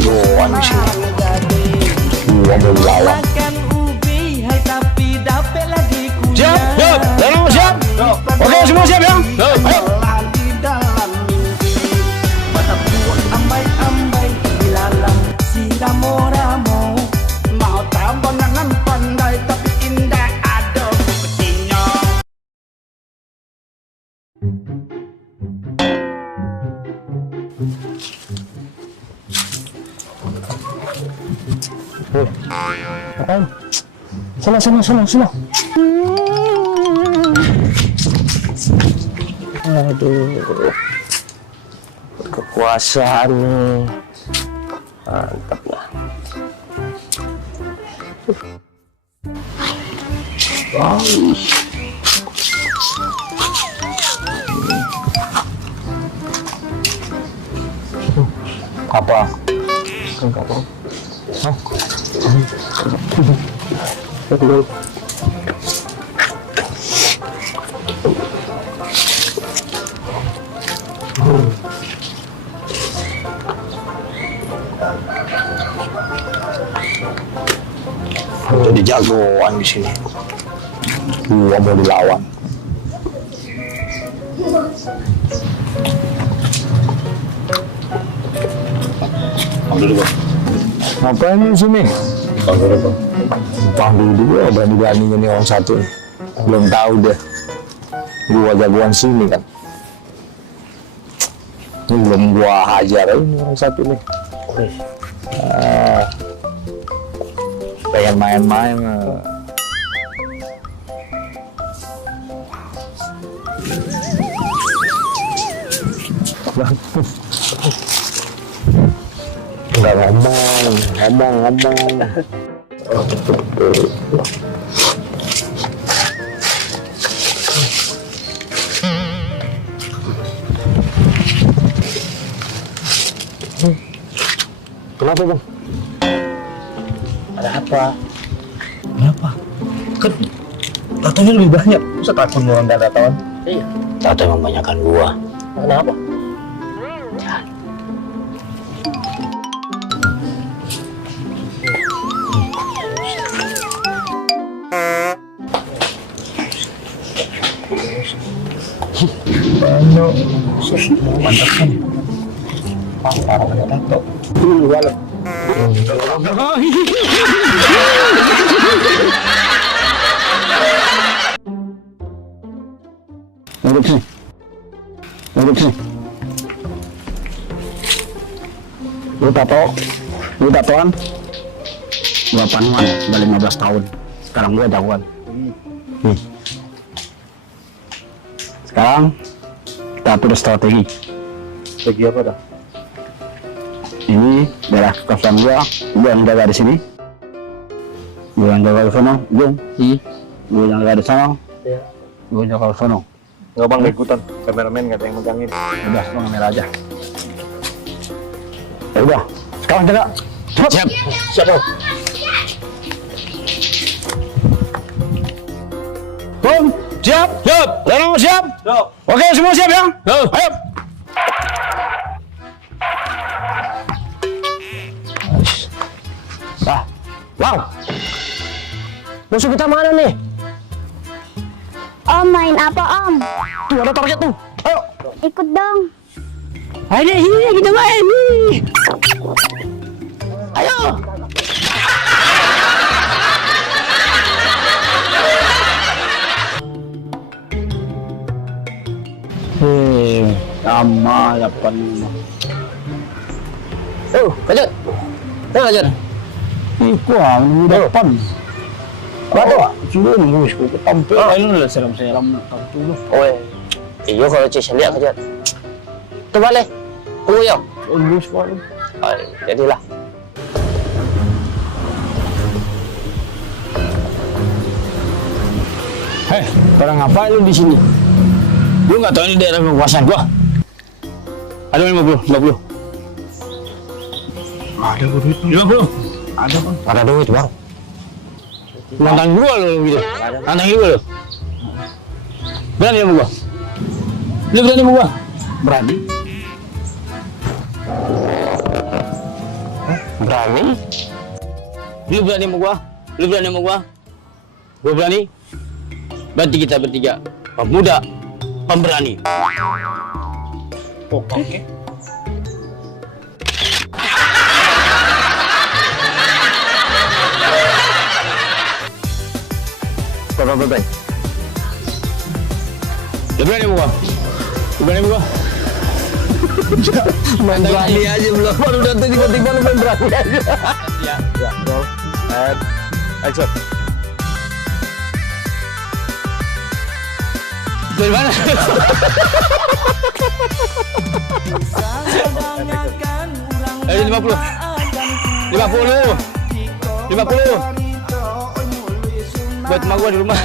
jagoan di sini. Gua mau lawan. Siap, siap, siap. Oke, semua siap ya? Ayo. Sana. Aduh, kekuasaan nih, mantap lah. Apa? Enggak apa. Hah? Jadi jagoan di sini. Gua mau dilawan. Ngapain di sini? Bang dulu ya berani-beraninya nih orang satu. Belum tahu deh. Gua jagoan sini kan. Ini belum gua hajar ini orang satu nih. Pengen main-main. Enggak ngomong. Kenapa bang? Ada apa? Kenapa? Kan tatonya lebih banyak. Masa takut orang tatoan? Iya. Tato emang banyakan gua. Kenapa? Jangan. Mantap kan? Parah banget tato. Wala. Duduk sini. Lu tatoan? Gua panuan, udah 15 tahun. Sekarang gua jagoan. Sekarang kita atur strategi. Strategi apa dah? Ini daerah kekuasaan gua yang jaga di sini. Gua yang jaga di sana, gua yang jaga di sana. Iya. Gua yang jaga di sana. Nggak bang, ikutan. Kameramen nggak ada yang megangin. Udah, bang kamera aja. Ya udah, sekarang jaga. Siap. Bang. Bom, siap. Leno siap. Oke, semua siap ya? Ayo. Bang, musuh kita mana nih? Om, main apa om? Tuh ada target tuh. Ayo. Ikut dong. Ayo kita main nih. Ayo. Sama ya pan. Kajat. Kajat. Iku ang depan. Apa? Sudah nunggu aku tampil. Ini lah seram-seram tampil. Iyo kalau Cisha lihat aja. Terbalik. Tunggu ya. Nunggu sekali. Jadilah. Hei, orang ngapain lu di sini? Lu nggak tahu ini daerah kekuasaan gua? Ada 50. Ada duit 50. Ada bang. Ada duit bang. Nantang gua lo gitu. Nantang gua lo. Berani sama gua? Lu berani sama gua? Berani. berani? Lu berani sama gua? Lu berani sama gua? Gua berani? Berarti kita bertiga pemuda pemberani. Oke. Bye. Lu berani sama gua? Lu berani sama gua? Main berani aja belum. Baru datang tiba-tiba lu main berani aja. Ya. Ya, roll and action. Dari mana? Ayo 50. 50. Buat emak gua di rumah.